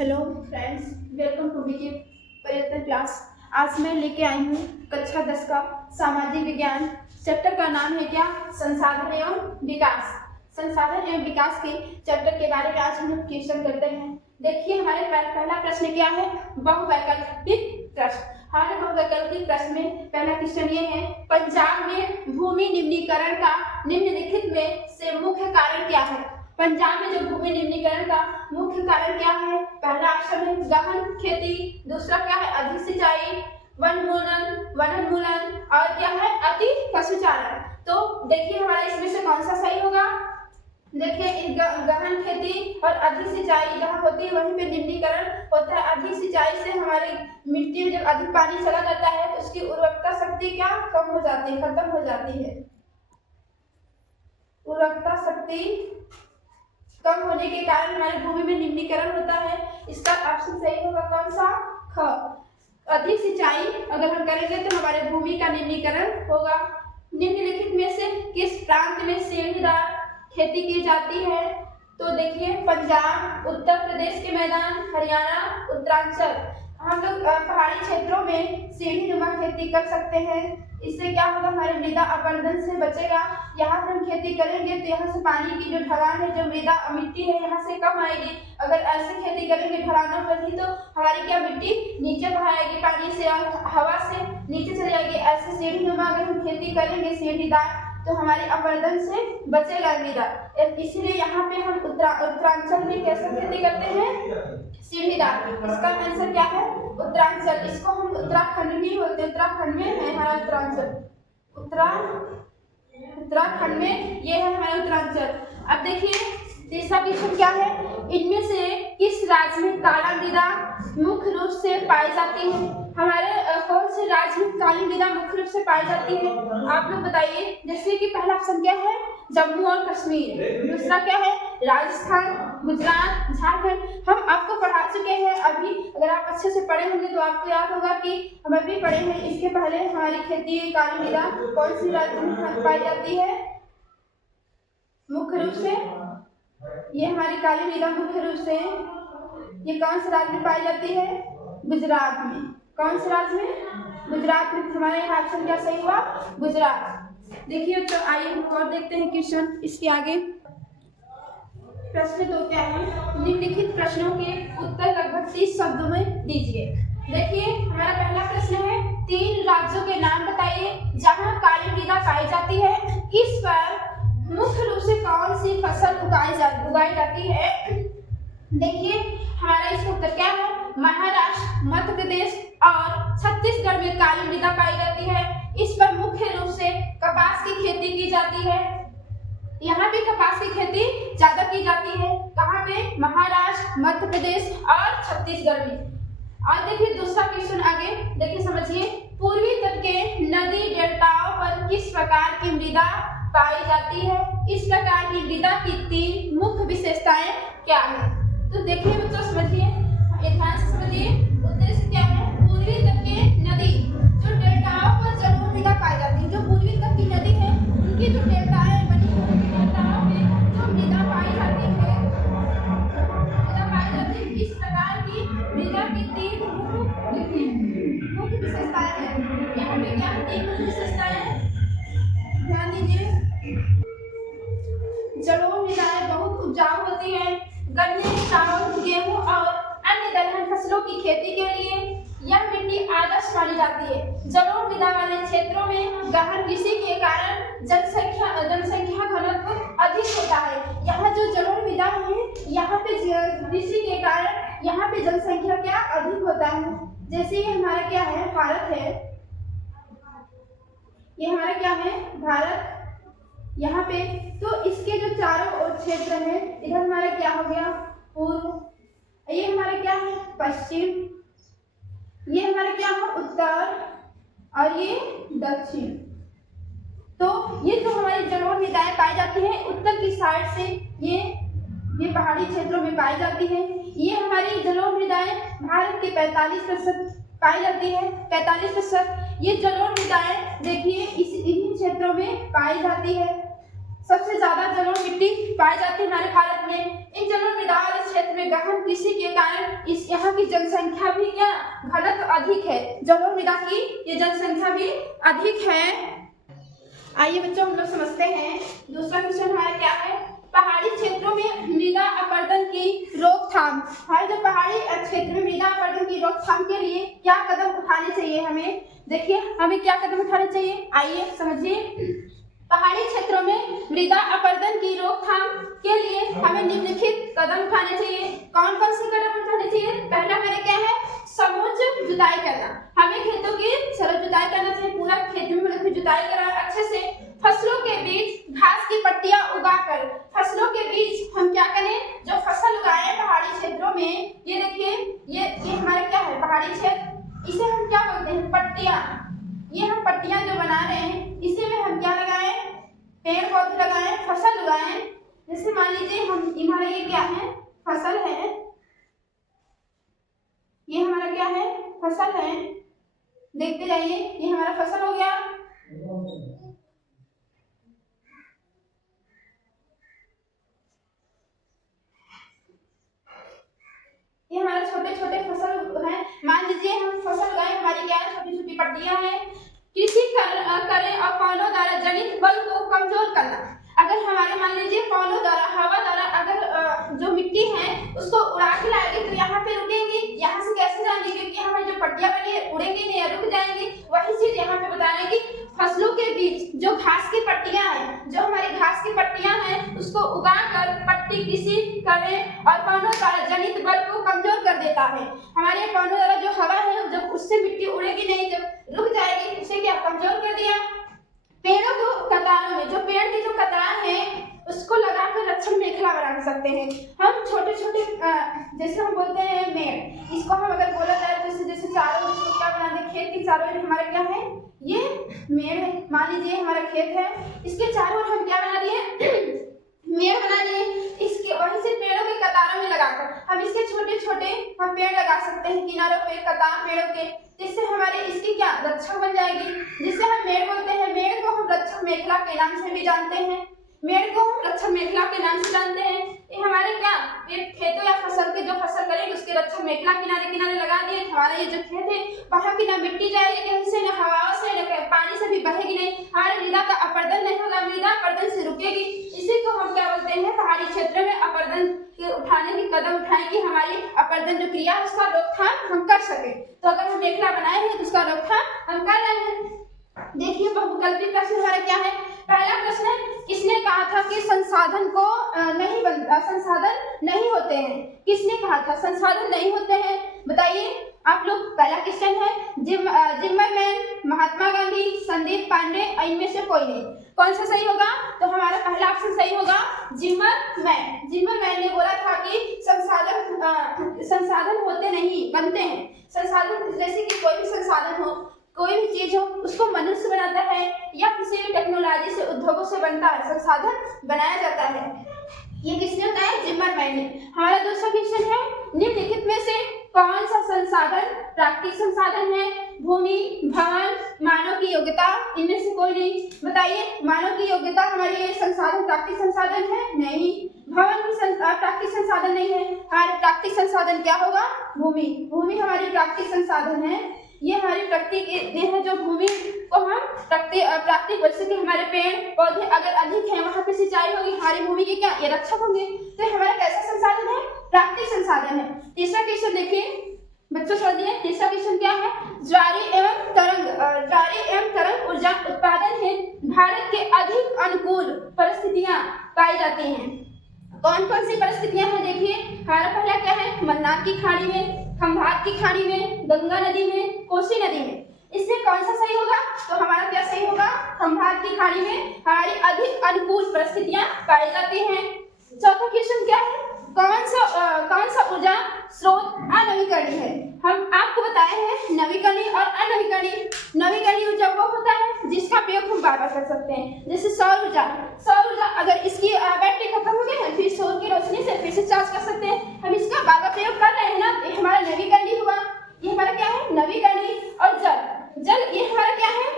Hello friends, welcome to BK पर्यटन class. आज मैं लेके आई हूँ कक्षा 10 का सामाजिक विज्ञान। चैप्टर का नाम है क्या? संसाधन एवं विकास। संसाधन एवं विकास के चैप्टर के बारे में आज हम लोग क्वेश्चन करते हैं। देखिए हमारे पहला प्रश्न क्या है? बहुवैकल्पिक प्रश्न। हमारे बहुवैकल्पिक प्रश्न में पहला क्वेश्चन ये है, पंजाब में भूमि निम्नीकरण का निम्नलिखित में से मुख्य कारण क्या है? पंजाब में जो भूमि निम्नीकरण का मुख्य कारण क्या है? पहला ऑप्शन है गहन खेती, दूसरा क्या है अधिक सिंचाई, वनोन्मूलन और क्या है अति पशुचारण। तो देखिए हमारा इसमें से कौन सा सही होगा? देखिए गहन खेती और अधिक सिंचाई जहाँ होती है वहीं पे निम्नीकरण होता है। अधिक सिंचाई से हमारी मिट्टी में जब अधिक पानी चला जाता है तो उसकी उर्वरकता शक्ति क्या कम हो जाती है, खत्म हो जाती है। उर्वरकता शक्ति कम होने के कारण हमारी भूमि में निम्नीकरण होता है। इसका ऑप्शन सही होगा कौन सा? ख। अधिक सिंचाई अगर हम करेंगे तो हमारे भूमि का निम्नीकरण होगा। निम्नलिखित में से किस प्रांत में सीढ़ीदार खेती की जाती है? तो देखिए पंजाब, उत्तर प्रदेश के मैदान, हरियाणा, उत्तरांचल। हम लोग पहाड़ी क्षेत्रों में सीढ़ीनुमा खेती कर सकते हैं। इससे क्या होगा? हमारे मृदा अपरदन से बचेगा। यहाँ पर हम खेती करेंगे तो यहाँ से पानी की जो ढलान है, जो मृदा मिट्टी है यहाँ से कम आएगी। अगर ऐसे खेती करेंगे ढलानों पर ही तो हमारी क्या मिट्टी नीचे बहाएगी पानी से और हवा से नीचे चली जाएगी। ऐसे सीढ़ीनुमा अगर हम खेती करेंगे सीढ़ीदार तो हमारे अपरदन से बचेगा मृदा। इसीलिए यहाँ पे हम उत्तरांचल में कैसे खेती करते हैं? सीढ़ीदार। इसका आंसर क्या है? उत्तरांचल। इसको हम उत्तराखंड भी बोलते हैं। उत्तराखंड में है हमारा उत्तरांचल। उत्तराखंड में ये है हमारा उत्तरांचल। अब देखिए तीसरा क्वेश्चन क्या है? इनमें से किस राज्य में काला मृदा मुख्य रूप से पाई जाती है? हमारे कौन से राज्य में काली मृदा मुख्य रूप से पाई जाती है? आप लोग बताइए। जैसे कि पहला ऑप्शन क्या है? जम्मू और कश्मीर। दूसरा क्या है? राजस्थान, गुजरात, झारखंड। हम आपको पढ़ा चुके हैं अभी। अगर आप अच्छे से पढ़े होंगे तो आपको याद होगा कि हम अभी पढ़े हैं। इसके पहले हमारी खेती काली मृदा कौन सी राज्य में पाई जाती है मुख्य रूप से? ये हमारी काली मृदा मुख्य रूप से ये कौन से राज्य में पाई जाती है? गुजरात में। कौन से राज्य में? गुजरात में। हमारा यहाँ ऑप्शन क्या सही हुआ? गुजरात। देखिए तो आइए हम और देखते हैं क्वेश्चन इसके आगे। प्रश्न तो क्या है? निम्नलिखित प्रश्नों के उत्तर लगभग 30 शब्दों में दीजिए। देखिए हमारा पहला प्रश्न है, 3 राज्यों के नाम बताइए जहां काली मृदा पाई जाती है। इस पर मुख्य रूप से कौन सी फसल उगाई जाती है? देखिए हमारा इसका उत्तर क्या है? महाराष्ट्र, मध्य प्रदेश और छत्तीसगढ़ में काली मृदा पाई जाती है। इस पर मुख्य रूप से कपास की खेती की जाती है। यहाँ पे कपास की खेती ज्यादा की जाती है। कहाँ पे? महाराष्ट्र, मध्य प्रदेश और छत्तीसगढ़ में। और देखिए दूसरा क्वेश्चन आगे देखिए समझिए। पूर्वी तट के नदी डेल्टाओं पर किस प्रकार की मृदा पाई जाती है? इस प्रकार की मृदा की 3 मुख्य विशेषताएं क्या है? तो देखिए बच्चों समझिए, ध्यान से समझिए। उद्देश्य क्या है? पूर्वी तट के नदी जो डेल्टाओं पर जलोढ़ मृदा पाई जाती है। जो पूर्वी तट की नदी है उनकी जो डेल्टाएं बनी है, डेल्टाओं में जो मृदा पाई जाती है, इस प्रकार की मृदा की 3 मुख्य विशेषताएं हैं। यहाँ पे क्या है? 3 मुख्य विशेषताएं, ध्यान दीजिए। जलोढ़ मृदाएं बहुत उपजाऊ होती है। गन्ने, चावल, गेहूं और अन्य दलहन फसलों की खेती के लिए यह मिट्टी आदर्श मानी जाती है। जलोढ़ मृदा वाले क्षेत्रों में गहन कृषि के कारण जनसंख्या घनत्व अधिक होता है। यहाँ जो जलोढ़ मृदा है यहाँ पे कृषि के कारण यहाँ पे जनसंख्या क्या अधिक होता है। जैसे ये हमारा क्या है? भारत है। ये हमारा क्या है? भारत। यहाँ पे तो इसके जो चारों ओर क्षेत्र है, इधर हमारा क्या हो गया? पूर्व। ये हमारा क्या है? पश्चिम। ये हमारा क्या है? उत्तर। और ये दक्षिण। तो ये जो हमारी जलोढ़ मृदाएं पाई जाती है उत्तर की साइड से ये पहाड़ी क्षेत्रों में पाई जाती है। ये हमारी जलोढ़ मृदाएं भारत के 45% पाई जाती है। 45% ये जलोढ़ मृदाएं देखिए इन्हीं क्षेत्रों में पाई जाती है। सबसे ज्यादा जलोढ़ मिट्टी पाई जाती है हमारे भारत में। इन जलोढ़ मृदा वाले क्षेत्र में गहन कृषि के कारण इस यहाँ की जनसंख्या भी क्या घनत्व अधिक है। जलोढ़ मृदा की ये जनसंख्या भी अधिक है। आइए बच्चों हम लोग समझते हैं दूसरा क्वेश्चन हमारा क्या है। पहाड़ी क्षेत्रों में मृदा अपरदन की रोकथाम। हमारे जो पहाड़ी क्षेत्र में मृदा अपरदन की रोकथाम के लिए क्या कदम उठाने चाहिए हमें। देखिए हमें क्या कदम उठाने चाहिए, आइए समझिए। पहाड़ी क्षेत्रों में मृदा अपरदन की रोकथाम के लिए हमें निम्नलिखित कदम उठाने चाहिए। कौन कौन से कदम उठाने चाहिए। पहला हमारे क्या है, समूचित जुताई करना। हमें खेतों की सरल जुताई करना चाहिए, पूरा खेत में जुताई करना अच्छे से। फसलों के बीच घास की पट्टियां उगाकर, फसलों के बीच हम क्या करें, जो फसल उगाए पहाड़ी क्षेत्रों में, ये देखिए ये हमारा क्या है पहाड़ी क्षेत्र, इसे हम क्या बोलते हैं पट्टियां। ये हम पट्टियां जो बना रहे हैं इसी में हम क्या लगाएं, पेड़ पौधे लगाएं, फसल उगाएं। जैसे मान लीजिए हम हमारा ये क्या है फसल है, ये हमारा क्या है फसल है, देखते जाइए ये हमारा फसल हो गया। ये हमारे छोटे छोटे फसल है। मान लीजिए हम फसल उगाए, हमारी क्या है छोटी छोटी पट्टियां हैं। कृषि करें और पौनों द्वारा जनित बल को कमजोर करना। अगर हमारे मान लीजिए पौनों द्वारा हवा द्वारा अगर जो मिट्टी है उसको उड़ा के लाएंगे तो यहाँ पे रुकेंगे। यहाँ से कैसे जाएंगे, क्योंकि हमारी जो पट्टियां बनी है उड़ेंगे नहीं, रुक जाएंगे। वही चीज यहाँ पे बता रहे हैं कि फसलों के बीच जो घास की पट्टियां हैं, जो हमारी घास की पट्टियां हैं उसको उगाकर पट्टी कृषि करें और पौनों द्वारा जनित बल को कमजोर कर देता है। हमारे पौनों द्वारा जो हवा है जब उससे मिट्टी उड़ेगी नहीं, जब रुक जाएगी उसे क्या कमजोर कर दिया। पेड़ों को कतारों में, जो पेड़ की जो कतार है उसको लगाकर रक्षण मेखला बना सकते हैं हम। छोटे छोटे जैसे हम बोलते हैं मेड़, इसको हम अगर बोला जाए तो जैसे चारों इसको क्या बना दे, खेत के चारों ओर हमारा क्या है ये मेड़ है। मान लीजिए हमारा खेत है, इसके चारों ओर हम क्या बना दिए मेड़ बना दिए। इसके वहीं से पेड़ों के कतारों में लगाकर हम इसके छोटे छोटे हम पेड़ लगा सकते हैं किनारों पे, कतार पेड़ों के, जिससे हमारे इसकी क्या रक्षा बन जाएगी, जिससे हम मेड़ बोलते हैं। मेड़ को हम रक्षक मेखला के नाम से भी जानते हैं, मेड़ को हम रक्षक मेखला के नाम से जानते हैं। ये हमारे क्या ये खेतों या फसल के जो फसल करेंगे उसके रक्षक मेखला किनारे किनारे लगा दिए। हमारा ये जो खेत है वहाँ की ना मिट्टी जाएगी कहीं से, न हवा से न पानी से भी बहेगी नहीं, हमारे मृदा का अपरदन नहीं होगा, मृदा अपरदन से रुकेगी। इसी को हम क्या बोलते हैं पहाड़ी क्षेत्र में अपरदन के उठाने की कदम उठाए कि हमारी अपरदन जो क्रिया है उसका रोकथाम हम कर सके। तो अगर हम मेखला बनाए हैं तो उसका रोकथाम हम कर रहे हैं। देखिए बहुविकल्पी प्रश्न हमारा क्या है। पहला प्रश्न है, किसने कहा था कि संसाधन को नहीं बनता, संसाधन नहीं होते हैं। किसने कहा था संसाधन नहीं होते हैं, बताइए आप लोग। पहला क्वेश्चन है जिम्मरमैन, महात्मा गांधी, संदीप पांडे, इनमें से कोई नहीं। कौन सा सही होगा, तो हमारा पहला ऑप्शन सही होगा जिम्मरमैन। जिम्मरमैन ने बोला था कि संसाधन होते नहीं बनते हैं। संसाधन जैसे कि कोई भी संसाधन हो, कोई भी चीज हो, उसको मनुष्य बनाता है या किसी भी टेक्नोलॉजी से उद्योगों से बनता है, संसाधन बनाया जाता है। ये किसने बताया, जिम्मरमैन ने। हमारा दूसरा क्वेश्चन है, निम्नलिखित में से कौन सा संसाधन प्राकृतिक संसाधन है। भूमि, भवन, मानव की योग्यता, इनमें से कोई नहीं। बताइए मानव की योग्यता हमारी ये संसाधन प्राकृतिक संसाधन है, नहीं। भवन भी प्राकृतिक संसाधन नहीं है। हमारे प्राकृतिक संसाधन क्या होगा, भूमि। भूमि हमारी प्राकृतिक संसाधन है। ये हमारी प्रकृति है जो भूमि को हम प्राकृतिक वजह से हमारे पेड़ पौधे अगर अधिक हैं वहाँ पे सिंचाई होगी, हमारी भूमि के क्या ये रक्षक होंगे। तो हमारा कैसा संसाधन है, प्राकृतिक संसाधन है। तीसरा क्वेश्चन देखिए बच्चों समझिए, तीसरा क्वेश्चन क्या है, ज्वारी एवं तरंग ऊर्जा उत्पादन हेतु भारत के अधिक अनुकूल परिस्थितियां पाई जाती हैं। कौन कौन सी परिस्थितियां हैं, देखिए हमारा पहला क्या है, मन्नार की खाड़ी में, खंभात की खाड़ी में, गंगा नदी में, कोसी नदी में। इसमें कौन सा सही होगा, तो हमारा क्या सही होगा, खंभात की खाड़ी में हमारी अधिक अनुकूल परिस्थितियां पाई जाती हैं। चौथा क्वेश्चन क्या है, कौन सा ऊर्जा स्रोत अनवीकरणीय है। हम आपको बताए हैं नवीकरणीय और अनवीकरणीय। नवीकरणीय ऊर्जा वो होता है जिसका प्रयोग हम बार बार कर सकते हैं, जैसे सौर ऊर्जा। सौर ऊर्जा अगर इसकी बैटरी खत्म हो गई है फिर सौर की रोशनी से फिर से चार्ज कर सकते हैं, हम इसका बार बार प्रयोग कर रहे हैं ना, ये हमारा नवीकरणीय हुआ। ये हमारा क्या है, नवीकरणीय। और जल ये हमारा क्या है,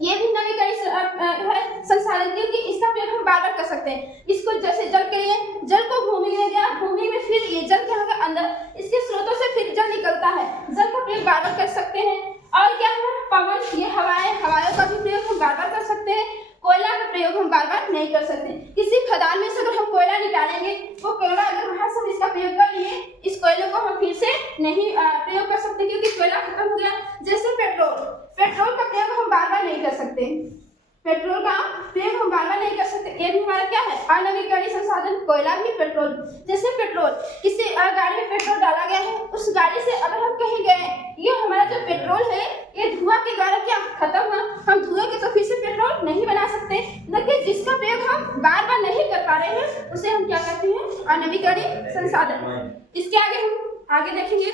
ये भी नवीकरणीय संसाधन, क्योंकि इसका प्रयोग हम बार बार कर सकते हैं। इसको जैसे जल के लिए, जल को भूमि में गया, भूमि में फिर ये जल के अंदर इस प्रयोग हम बार बार नहीं कर सकते। ये भी हमारा क्या है, अनवीकरणीय संसाधन। कोयला भी, पेट्रोल। जैसे पेट्रोल, किसी गाड़ी में पेट्रोल डाला गया है, उस गाड़ी से अगर हम कहीं गए, ये हमारा जो पेट्रोल है ये धुआं के द्वारा क्या खत्म हुआ, हम धुएं के तो फिर से पेट्रोल नहीं बना सकते। देखिए जिसका प्रयोग हम बार बार नहीं कर पा रहे हैं उसे हम क्या कहते हैं, अनवीकरणीय संसाधन। इसके आगे हम आगे देखेंगे